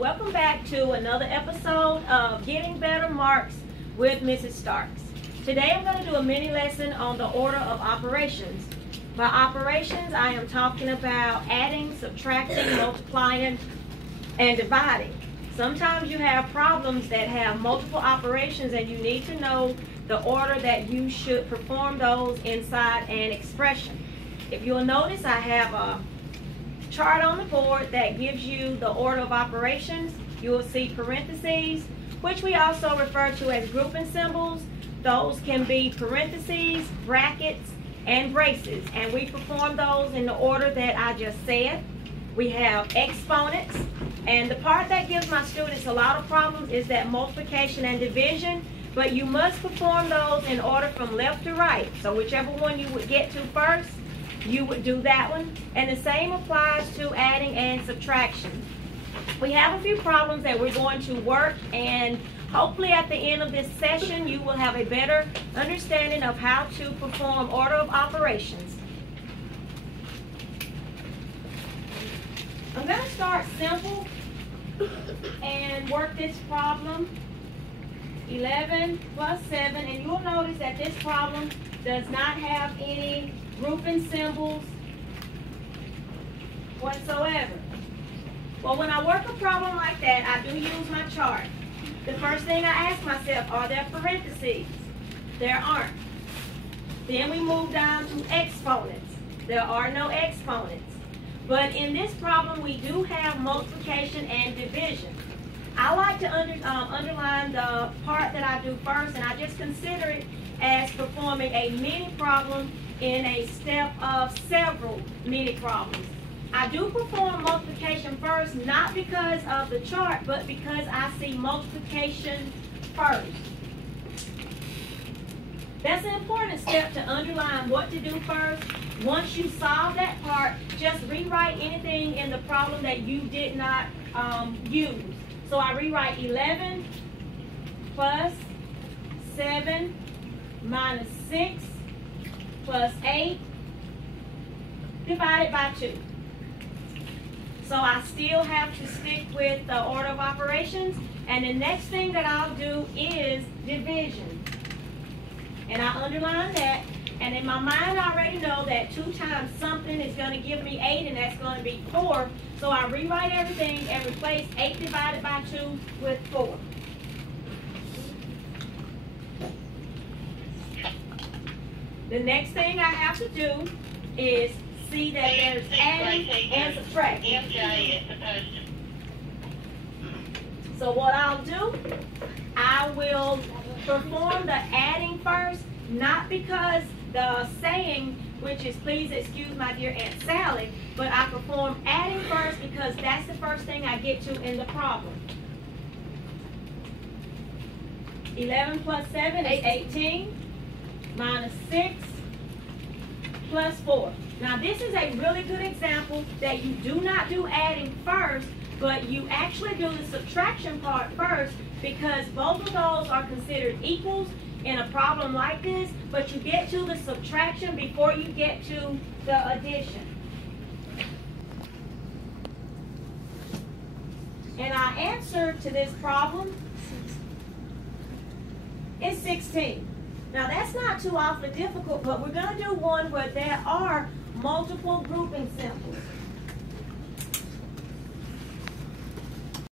welcome back to another episode of Getting Better Marks with Mrs. Starks. Today I'm going to do a mini lesson on the order of operations. By operations, I am talking about adding, subtracting, multiplying, and dividing. Sometimes you have problems that have multiple operations and you need to know the order that you should perform those inside an expression. If you'll notice, I have a chart on the board that gives you the order of operations. You will see parentheses, which we also refer to as grouping symbols. Those can be parentheses, brackets, and braces, and we perform those in the order that I just said. We have exponents, and the part that gives my students a lot of problems is that multiplication and division, but you must perform those in order from left to right. So whichever one you would get to first, you would do that one. And the same applies to adding and subtraction. We have a few problems that we're going to work, and hopefully at the end of this session you will have a better understanding of how to perform order of operations. I'm going to start simple and work this problem. 11 plus 7, and you'll notice that this problem does not have any grouping symbols whatsoever. Well, when I work a problem like that, I do use my chart. The first thing I ask myself, are there parentheses? There aren't. Then we move down to exponents. There are no exponents. But in this problem, we do have multiplication and division. I like to underline the part that I do first, and I just consider it as performing a mini problem in a step of several mini problems. I do perform multiplication first, not because of the chart, but because I see multiplication first. That's an important step to underline what to do first. Once you solve that part, just rewrite anything in the problem that you did not use. So I rewrite 11 plus 7 minus 6 plus 8 divided by 2. So I still have to stick with the order of operations. And the next thing that I'll do is division. And I underline that. And in my mind, I already know that 2 times something is going to give me 8, and that's going to be 4. So I rewrite everything and replace 8 divided by 2 with 4. The next thing I have to do is see that there's adding and subtracting. So what I'll do, I will perform the adding first, not because the saying, which is please excuse my dear Aunt Sally, but I perform adding first because that's the first thing I get to in the problem. 11 plus 7 is 18, minus 6 plus 4. Now this is a really good example that you do not do adding first, but you actually do the subtraction part first, because both of those are considered equals in a problem like this, but you get to the subtraction before you get to the addition. And our answer to this problem is 16. Now that's not too awfully difficult, but we're going to do one where there are multiple grouping symbols.